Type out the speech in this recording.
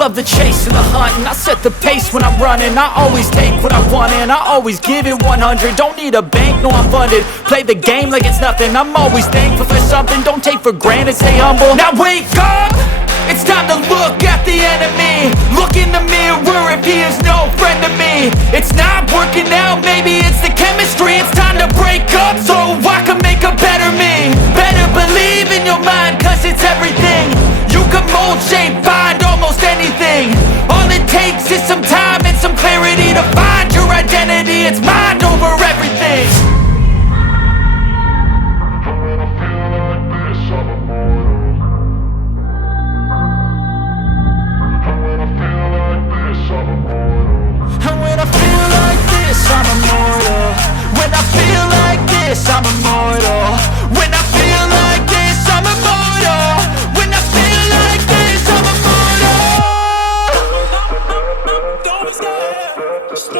love the chase and the hunt, and I set the pace when I'm running. I always take what I want and I always give it 100. Don't need a bank, no I'm funded. Play the game like it's nothing. I'm always thankful for something. Don't take for granted, stay humble. Now wake up! It's time to look at the enemy. Look in the mirror if he is no friend to me. It's not working out, maybe it's the chemistry. It's time to break up so I can make a better me. Better believe in your mind, cause it's everything. You can mold, shape, find almost anything. All it takes is some time and some clarity to find your identity. It's mind over everything. I'm immortal. When I feel like this, I'm immortal. When I feel like this, I'm immortal. When I feel like this, I'm immortal. Don't be scared. Just